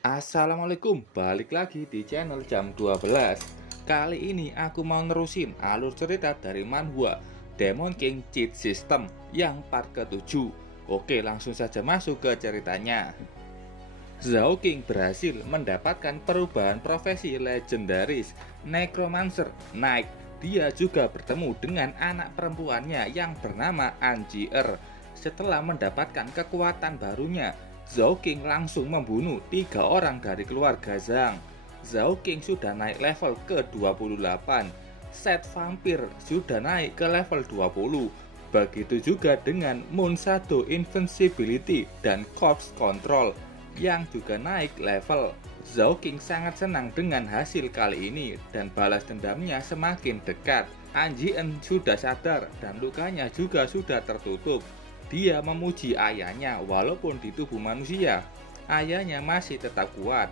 Assalamualaikum, balik lagi di channel jam 12. Kali ini aku mau nerusin alur cerita dari manhwa Demon King Cheat System yang part ke-7. Oke, langsung saja masuk ke ceritanya. Zhao King berhasil mendapatkan perubahan profesi legendaris Necromancer Knight. Dia juga bertemu dengan anak perempuannya yang bernama Anjier. Setelah mendapatkan kekuatan barunya, Zhao King langsung membunuh 3 orang dari keluarga Zhang. Zhao King sudah naik level ke 28. Set vampir sudah naik ke level 20. Begitu juga dengan Moon Shadow Invincibility dan Corpse Control yang juga naik level. Zhao King sangat senang dengan hasil kali ini dan balas dendamnya semakin dekat. Anjien sudah sadar dan lukanya juga sudah tertutup. Dia memuji ayahnya walaupun di tubuh manusia, ayahnya masih tetap kuat.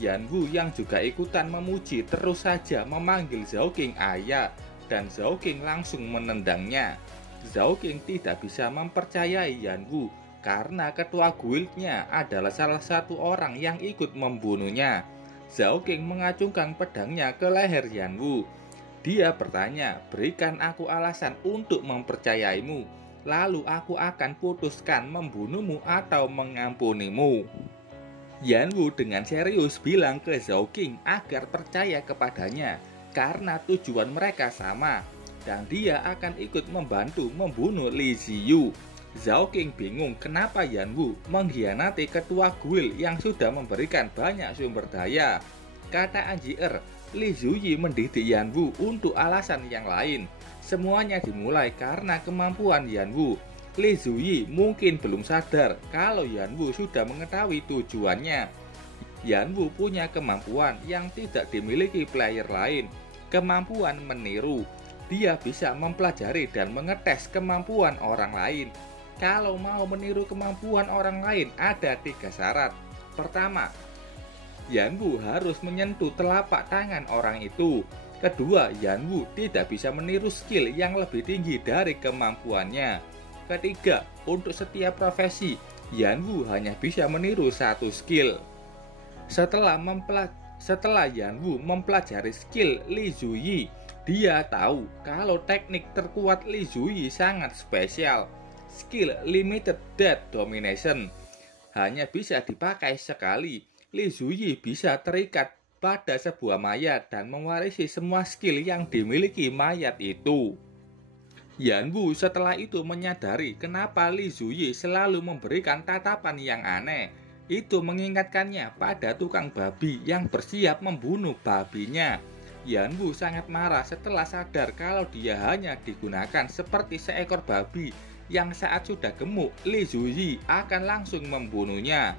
Yanwu yang juga ikutan memuji terus saja memanggil Zhao King ayah dan Zhao King langsung menendangnya. Zhao King tidak bisa mempercayai Yanwu karena ketua guildnya adalah salah satu orang yang ikut membunuhnya. Zhao King mengacungkan pedangnya ke leher Yanwu. Dia bertanya, "Berikan aku alasan untuk mempercayaimu. Lalu aku akan putuskan membunuhmu atau mengampunimu." Yanwu dengan serius bilang ke Zhao King agar percaya kepadanya karena tujuan mereka sama dan dia akan ikut membantu membunuh Li Ziyu. Zhao King bingung kenapa Yanwu mengkhianati ketua guild yang sudah memberikan banyak sumber daya. Kata Anjier, Li Ziyu mendidik Yanwu untuk alasan yang lain. Semuanya dimulai karena kemampuan Yanwu. Li Ziyu mungkin belum sadar kalau Yanwu sudah mengetahui tujuannya. Yanwu punya kemampuan yang tidak dimiliki player lain, kemampuan meniru. Dia bisa mempelajari dan mengetes kemampuan orang lain. Kalau mau meniru kemampuan orang lain ada 3 syarat. Pertama, Yanwu harus menyentuh telapak tangan orang itu. Kedua, Yanwu tidak bisa meniru skill yang lebih tinggi dari kemampuannya. Ketiga, untuk setiap profesi, Yanwu hanya bisa meniru 1 skill. Setelah Yanwu mempelajari skill Li Ziyu, dia tahu kalau teknik terkuat Li Ziyu sangat spesial. Skill Limited Death Domination hanya bisa dipakai sekali. Li Ziyu bisa terikat pada sebuah mayat dan mewarisi semua skill yang dimiliki mayat itu. Yanwu setelah itu menyadari kenapa Li Ziyu selalu memberikan tatapan yang aneh. Itu mengingatkannya pada tukang babi yang bersiap membunuh babinya. Yanwu sangat marah setelah sadar kalau dia hanya digunakan seperti seekor babi yang saat sudah gemuk, Li Ziyu akan langsung membunuhnya.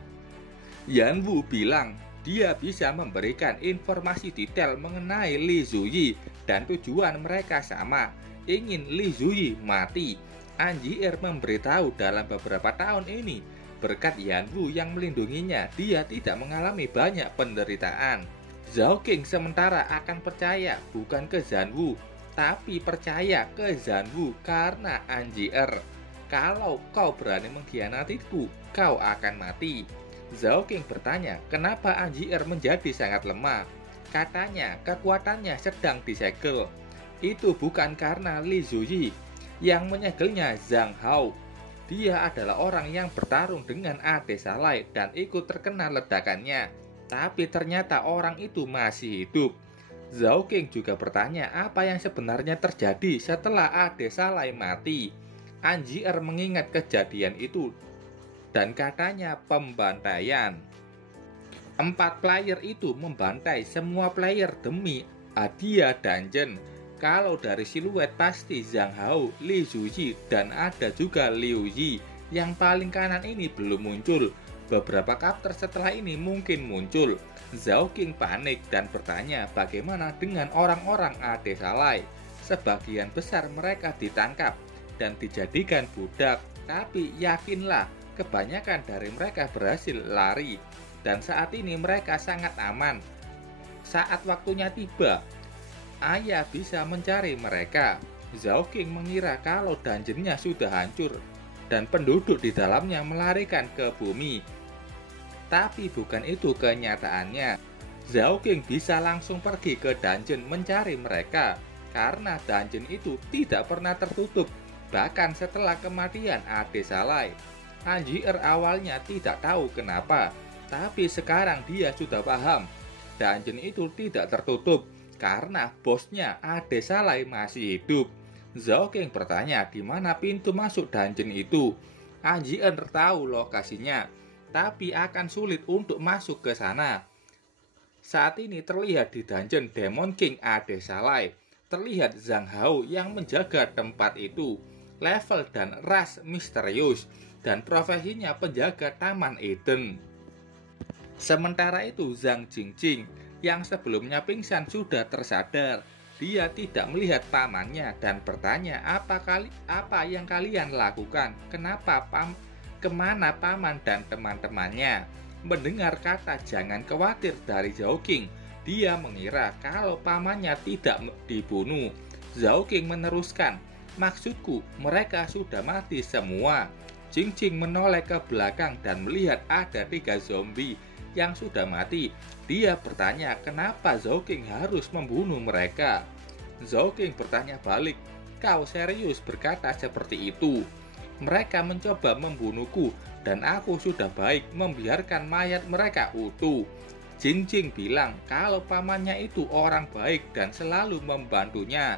Yanwu bilang dia bisa memberikan informasi detail mengenai Li Ziyu dan tujuan mereka sama, ingin Li Ziyu mati. Anjier memberitahu dalam beberapa tahun ini, berkat Yanwu yang melindunginya, dia tidak mengalami banyak penderitaan. Zhao King sementara akan percaya bukan ke Yanwu, tapi percaya ke Yanwu karena Anjier. Kalau kau berani mengkhianatiku, kau akan mati. Zhao King bertanya, kenapa Anjier menjadi sangat lemah? Katanya, kekuatannya sedang disegel. Itu bukan karena Li Ziyu yang menyegelnya Zhang Hao. Dia adalah orang yang bertarung dengan Ade Salai dan ikut terkena ledakannya. Tapi ternyata orang itu masih hidup. Zhao King juga bertanya apa yang sebenarnya terjadi setelah Ade Salai mati. Anjier mengingat kejadian itu dan katanya pembantaian. 4 player itu membantai semua player demi hadiah dungeon. Kalau dari siluet pasti Zhang Hao, Li Ziyu, dan ada juga Liu Yi. Yang paling kanan ini belum muncul. Beberapa chapter setelah ini mungkin muncul. Zhao King panik dan bertanya bagaimana dengan orang-orang Ade Salai. Sebagian besar mereka ditangkap dan dijadikan budak. Tapi yakinlah, kebanyakan dari mereka berhasil lari dan saat ini mereka sangat aman. Saat waktunya tiba, ayah bisa mencari mereka. Zhao King mengira kalau dungeonnya sudah hancur dan penduduk di dalamnya melarikan ke bumi. Tapi bukan itu kenyataannya. Zhao King bisa langsung pergi ke dungeon mencari mereka karena dungeon itu tidak pernah tertutup. Bahkan setelah kematian Ade Salai, Anjier awalnya tidak tahu kenapa, tapi sekarang dia sudah paham. Dungeon itu tidak tertutup karena bosnya Ade Salai masih hidup. Zhao King bertanya di mana pintu masuk dungeon itu. Anjier tahu lokasinya, tapi akan sulit untuk masuk ke sana. Saat ini terlihat di dungeon Demon King Ade Salai, terlihat Zhang Hao yang menjaga tempat itu. Level dan ras misterius, dan profesinya penjaga Taman Eden. Sementara itu Zhang Jingjing yang sebelumnya pingsan sudah tersadar. Dia tidak melihat pamannya dan bertanya apa yang kalian lakukan, kemana paman dan teman-temannya. Mendengar kata jangan khawatir dari Zhao King, dia mengira kalau pamannya tidak dibunuh. Zhao King meneruskan, maksudku mereka sudah mati semua. Jingjing menoleh ke belakang dan melihat ada 3 zombie yang sudah mati. Dia bertanya kenapa Zhao King harus membunuh mereka. Zhao King bertanya balik, kau serius berkata seperti itu? Mereka mencoba membunuhku dan aku sudah baik membiarkan mayat mereka utuh. Jingjing bilang kalau pamannya itu orang baik dan selalu membantunya.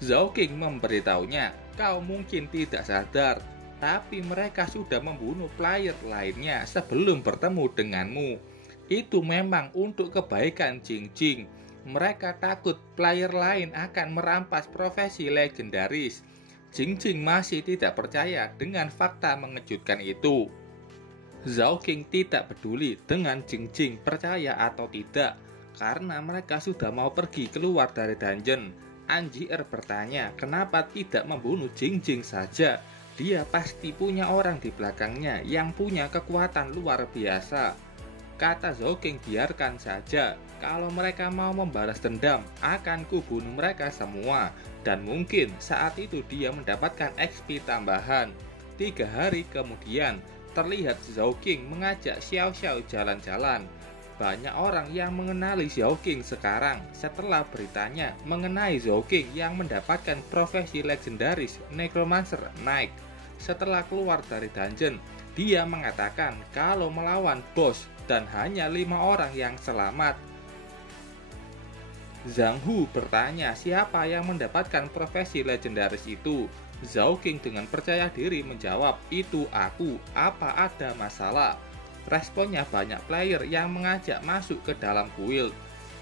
Zhao King memberitahunya, kau mungkin tidak sadar, tapi mereka sudah membunuh player lainnya sebelum bertemu denganmu. Itu memang untuk kebaikan Jingjing. Mereka takut player lain akan merampas profesi legendaris. Jingjing masih tidak percaya dengan fakta mengejutkan itu. Zhao King tidak peduli dengan Jingjing percaya atau tidak, karena mereka sudah mau pergi keluar dari dungeon. Anjier bertanya kenapa tidak membunuh Jingjing saja. Dia pasti punya orang di belakangnya yang punya kekuatan luar biasa. Kata Zhao King, biarkan saja. Kalau mereka mau membalas dendam, akan kubunuh mereka semua. Dan mungkin saat itu dia mendapatkan XP tambahan. 3 hari kemudian, terlihat Zhao King mengajak Xiao Xiao jalan-jalan. Banyak orang yang mengenali Zhao King sekarang setelah beritanya mengenai Zhao King yang mendapatkan profesi legendaris Necromancer naik. Setelah keluar dari dungeon, dia mengatakan kalau melawan bos dan hanya 5 orang yang selamat. Zhang Hu bertanya siapa yang mendapatkan profesi legendaris itu. Zhao King dengan percaya diri menjawab, itu aku, apa ada masalah? Responnya banyak player yang mengajak masuk ke dalam guild.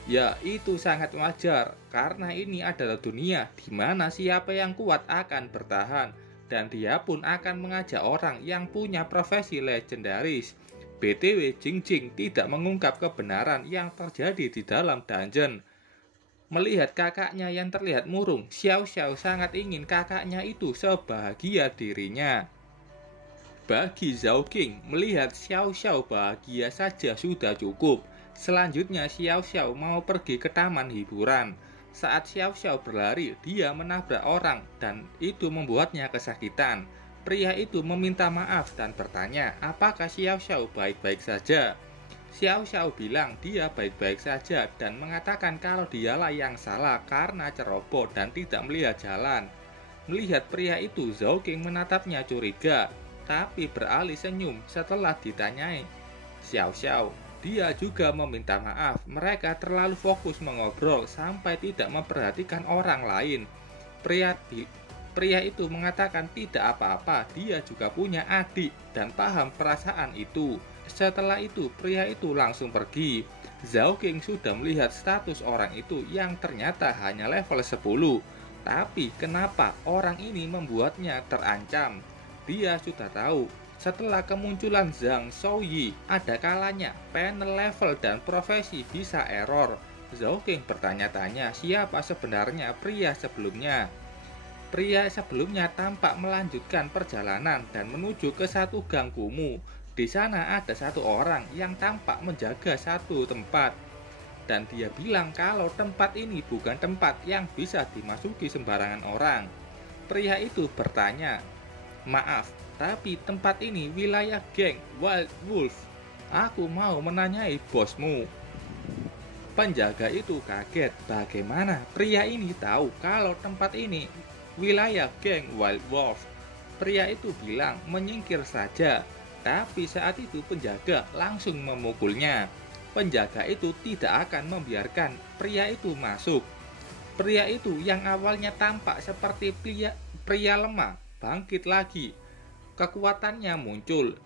Ya, itu sangat wajar, karena ini adalah dunia di mana siapa yang kuat akan bertahan, dan dia pun akan mengajak orang yang punya profesi legendaris. BTW, Jingjing tidak mengungkap kebenaran yang terjadi di dalam dungeon. Melihat kakaknya yang terlihat murung, Xiao Xiao sangat ingin kakaknya itu sebahagia dirinya. Bagi Zhao King, melihat Xiao Xiao bahagia saja sudah cukup. Selanjutnya Xiao Xiao mau pergi ke taman hiburan. Saat Xiao Xiao berlari, dia menabrak orang dan itu membuatnya kesakitan. Pria itu meminta maaf dan bertanya, apakah Xiao Xiao baik-baik saja? Xiao Xiao bilang dia baik-baik saja dan mengatakan kalau dialah yang salah karena ceroboh dan tidak melihat jalan. Melihat pria itu, Zhao King menatapnya curiga, tapi beralih senyum setelah ditanyai Xiao Xiao. Dia juga meminta maaf, mereka terlalu fokus mengobrol sampai tidak memperhatikan orang lain. Pria itu mengatakan tidak apa-apa, dia juga punya adik dan paham perasaan itu. Setelah itu, pria itu langsung pergi. Zhao King sudah melihat status orang itu yang ternyata hanya level 10. Tapi kenapa orang ini membuatnya terancam? Dia sudah tahu, setelah kemunculan Zhang Souyi, ada kalanya panel level dan profesi bisa error. Zhao King bertanya-tanya siapa sebenarnya pria sebelumnya. Pria sebelumnya tampak melanjutkan perjalanan dan menuju ke satu gang kumuh. Di sana ada satu orang yang tampak menjaga satu tempat. Dan dia bilang kalau tempat ini bukan tempat yang bisa dimasuki sembarangan orang. Pria itu bertanya, maaf, tapi tempat ini wilayah geng Wild Wolf. Aku mau menanyai bosmu. Penjaga itu kaget bagaimana pria ini tahu kalau tempat ini wilayah geng Wild Wolf. Pria itu bilang menyingkir saja, tapi saat itu penjaga langsung memukulnya. Penjaga itu tidak akan membiarkan pria itu masuk. Pria itu yang awalnya tampak seperti pria lemah bangkit lagi. Kekuatannya muncul.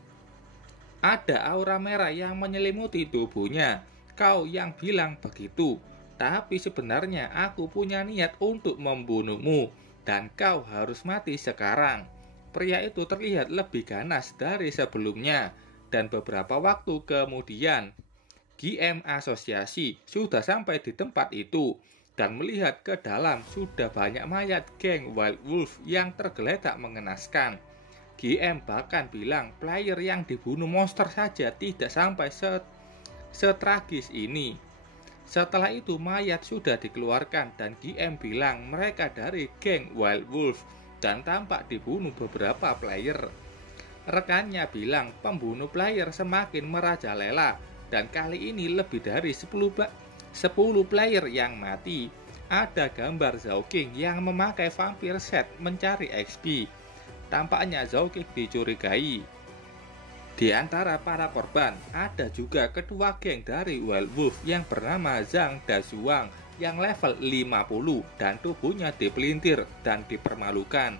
Ada aura merah yang menyelimuti tubuhnya. Kau yang bilang begitu, tapi sebenarnya aku punya niat untuk membunuhmu, dan kau harus mati sekarang. Pria itu terlihat lebih ganas dari sebelumnya, dan beberapa waktu kemudian, GM asosiasi sudah sampai di tempat itu, dan melihat ke dalam sudah banyak mayat geng Wild Wolf yang tergeletak mengenaskan. GM bahkan bilang player yang dibunuh monster saja tidak sampai setragis ini. Setelah itu mayat sudah dikeluarkan dan GM bilang mereka dari geng Wild Wolf dan tampak dibunuh beberapa player. Rekannya bilang pembunuh player semakin merajalela dan kali ini lebih dari 10 player yang mati. Ada gambar Zhao-King yang memakai vampir set mencari XP. Tampaknya Zhao-King dicurigai. Di antara para korban, ada juga ketua geng dari Wild Wolf yang bernama Zhang Dazhuang yang level 50 dan tubuhnya dipelintir dan dipermalukan.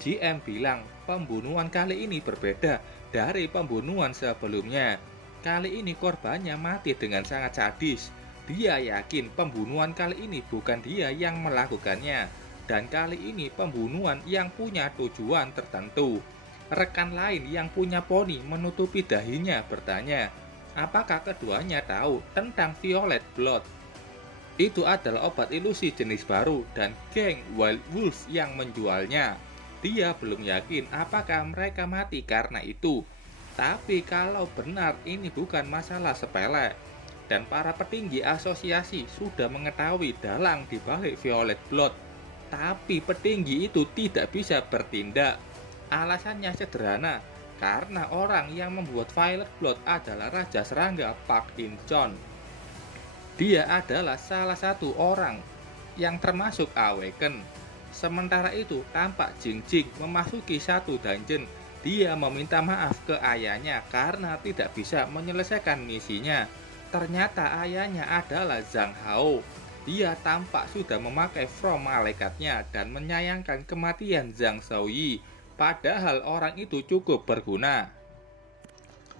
GM bilang pembunuhan kali ini berbeda dari pembunuhan sebelumnya. Kali ini korbannya mati dengan sangat sadis. Dia yakin pembunuhan kali ini bukan dia yang melakukannya, dan kali ini pembunuhan yang punya tujuan tertentu. Rekan lain yang punya poni menutupi dahinya bertanya, apakah keduanya tahu tentang Violet Blood? Itu adalah obat ilusi jenis baru dan geng Wild Wolf yang menjualnya. Dia belum yakin apakah mereka mati karena itu. Tapi kalau benar ini bukan masalah sepele, dan para petinggi asosiasi sudah mengetahui dalang di balik Violet Blood, tapi petinggi itu tidak bisa bertindak. Alasannya sederhana, karena orang yang membuat Violet Blood adalah Raja Serangga Park In-chon. Dia adalah salah satu orang yang termasuk Awaken. Sementara itu, tampak Jing-Jing memasuki satu dungeon. Dia meminta maaf ke ayahnya karena tidak bisa menyelesaikan misinya. Ternyata ayahnya adalah Zhang Hao. Dia tampak sudah memakai from malaikatnya dan menyayangkan kematian Zhang Shaoyi. Padahal orang itu cukup berguna.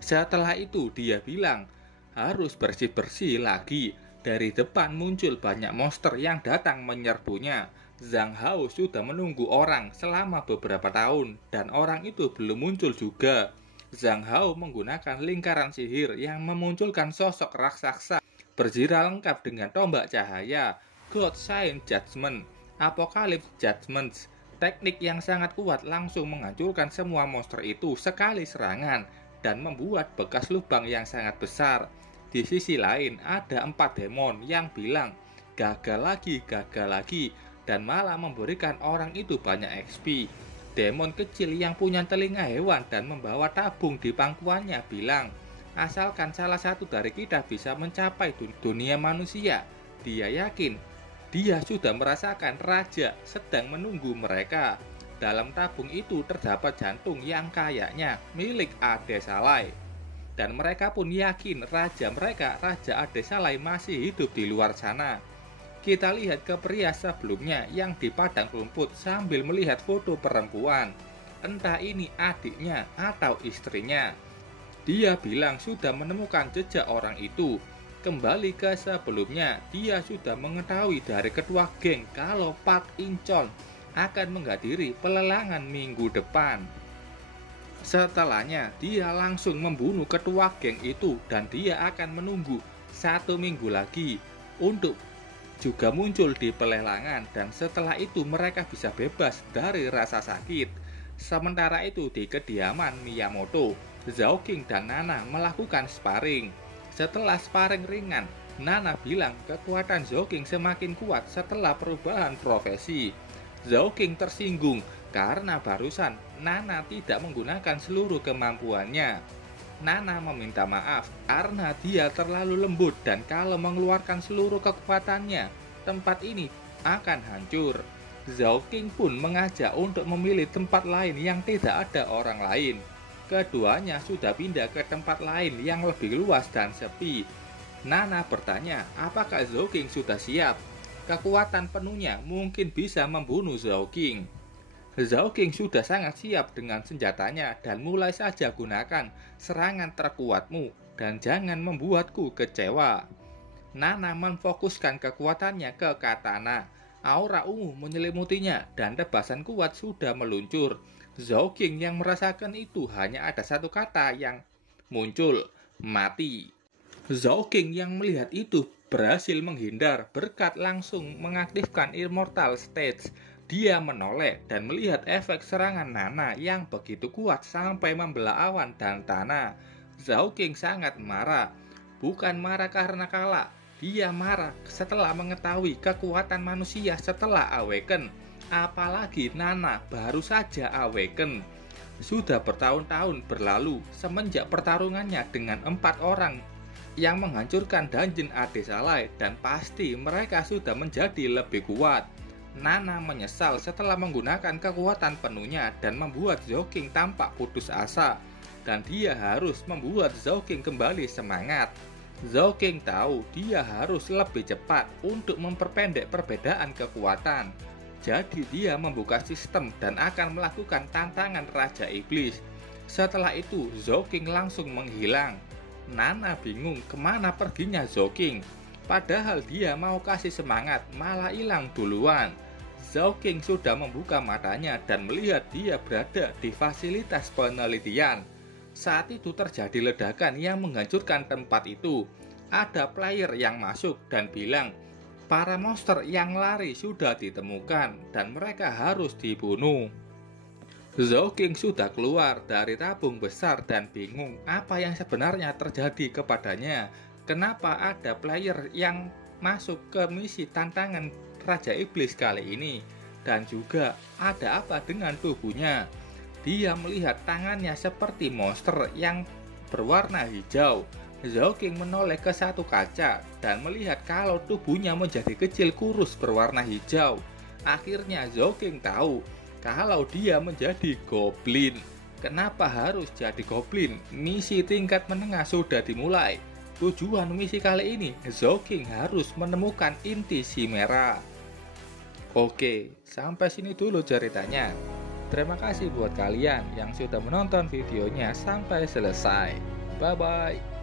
Setelah itu dia bilang harus bersih-bersih lagi. Dari depan muncul banyak monster yang datang menyerbunya. Zhang Hao sudah menunggu orang selama beberapa tahun dan orang itu belum muncul juga. Zhang Hao menggunakan lingkaran sihir yang memunculkan sosok raksasa berjira lengkap dengan tombak cahaya, God Sign Judgment, Apocalypse Judgments. Teknik yang sangat kuat langsung menghancurkan semua monster itu sekali serangan dan membuat bekas lubang yang sangat besar. Di sisi lain ada 4 demon yang bilang gagal lagi dan malah memberikan orang itu banyak XP. Demon kecil yang punya telinga hewan dan membawa tabung di pangkuannya bilang, asalkan salah satu dari kita bisa mencapai dunia manusia, dia yakin dia sudah merasakan raja sedang menunggu mereka. Dalam tabung itu terdapat jantung yang kayaknya milik Adesalai. Dan mereka pun yakin raja mereka, Raja Adesalai, masih hidup di luar sana. Kita lihat ke pria sebelumnya yang di padang rumput sambil melihat foto perempuan. Entah ini adiknya atau istrinya. Dia bilang sudah menemukan jejak orang itu. Kembali ke sebelumnya, dia sudah mengetahui dari ketua geng kalau Park In-chon akan menghadiri pelelangan minggu depan. Setelahnya, dia langsung membunuh ketua geng itu dan dia akan menunggu 1 minggu lagi untuk juga muncul di pelelangan, dan setelah itu mereka bisa bebas dari rasa sakit. Sementara itu di kediaman Miyamoto, Zhao-King dan Nana melakukan sparring. Setelah sparring ringan, Nana bilang kekuatan Zhao-King semakin kuat setelah perubahan profesi. Zhao-King tersinggung karena barusan Nana tidak menggunakan seluruh kemampuannya. Nana meminta maaf karena dia terlalu lembut dan kalau mengeluarkan seluruh kekuatannya, tempat ini akan hancur. Zhao King pun mengajak untuk memilih tempat lain yang tidak ada orang lain. Keduanya sudah pindah ke tempat lain yang lebih luas dan sepi. Nana bertanya, apakah Zhao King sudah siap? Kekuatan penuhnya mungkin bisa membunuh Zhao King. Zhao King sudah sangat siap dengan senjatanya dan mulai saja gunakan serangan terkuatmu dan jangan membuatku kecewa. Nana memfokuskan kekuatannya ke katana. Aura ungu menyelimutinya dan tebasan kuat sudah meluncur. Zhao King yang merasakan itu hanya ada satu kata yang muncul, mati. Zhao King yang melihat itu berhasil menghindar berkat langsung mengaktifkan Immortal Stage. Dia menoleh dan melihat efek serangan Nana yang begitu kuat sampai membelah awan dan tanah. Zhao King sangat marah. Bukan marah karena kalah. Dia marah setelah mengetahui kekuatan manusia setelah awaken. Apalagi Nana baru saja awaken. Sudah bertahun-tahun berlalu semenjak pertarungannya dengan 4 orang yang menghancurkan dungeon Adesalai dan pasti mereka sudah menjadi lebih kuat. Nana menyesal setelah menggunakan kekuatan penuhnya dan membuat Zhao King tampak putus asa. Dan dia harus membuat Zhao King kembali semangat. Zhao King tahu dia harus lebih cepat untuk memperpendek perbedaan kekuatan. Jadi dia membuka sistem dan akan melakukan tantangan Raja Iblis. Setelah itu Zhao King langsung menghilang. Nana bingung kemana perginya Zhao King. Padahal dia mau kasih semangat malah hilang duluan. Zhao King sudah membuka matanya dan melihat dia berada di fasilitas penelitian. Saat itu terjadi ledakan yang menghancurkan tempat itu. Ada player yang masuk dan bilang, para monster yang lari sudah ditemukan dan mereka harus dibunuh. Zhao King sudah keluar dari tabung besar dan bingung apa yang sebenarnya terjadi kepadanya. Kenapa ada player yang masuk ke misi tantangan Raja Iblis kali ini? Dan juga ada apa dengan tubuhnya? Dia melihat tangannya seperti monster yang berwarna hijau. Zhao King menoleh ke satu kaca dan melihat kalau tubuhnya menjadi kecil kurus berwarna hijau. Akhirnya Zhao King tahu kalau dia menjadi goblin. Kenapa harus jadi goblin? Misi tingkat menengah sudah dimulai. Tujuan misi kali ini, Zhao King harus menemukan inti Chimera. Oke, sampai sini dulu ceritanya. Terima kasih buat kalian yang sudah menonton videonya sampai selesai. Bye-bye.